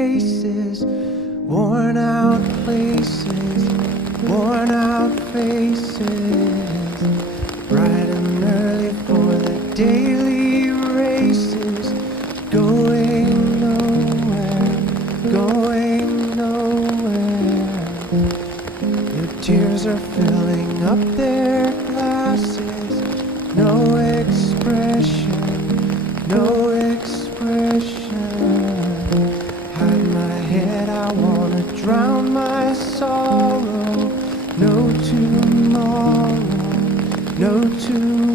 faces, worn out places, worn out faces, bright and early for the daily races, going nowhere, going nowhere. Your tears are filling up their glasses, no expression, no expression. Hide my head, I wanna drown my sorrow. No tomorrow, no tomorrow.